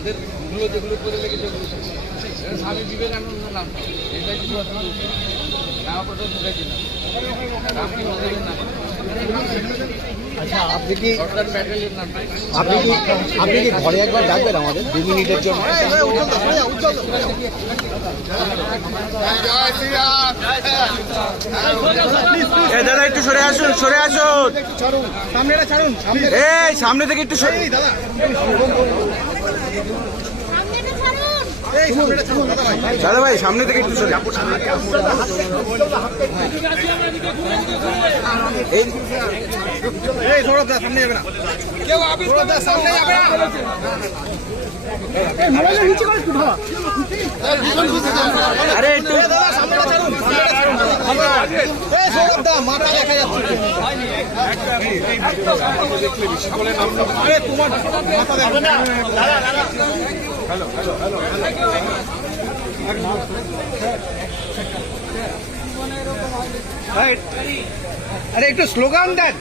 তাদের গুলো যেগুলো করে লেগেছে স্বামী বিবেকানন্দ নাম এটা কি নাম কথা বুঝাইছি না আপনি বলবেন না। আচ্ছা আপনি কি সরকার ব্যাটালিয়ন নাম আপনি কি ঘরে একবার ডাকবেন আমাদের 2 মিনিটের জন্য? দাদা একটু সরে আসুন, সরে আসুন। এই সামনে থেকে একটু সরে দাদা ভাই, সামনে থেকে একটু সরে সামনে যাবে না কেউ, সামনে যাবে না। আরে একটু মাথা দেখা যাচ্ছে তোমার মাথা দেখা না। আরে একটু স্লোগান দেন।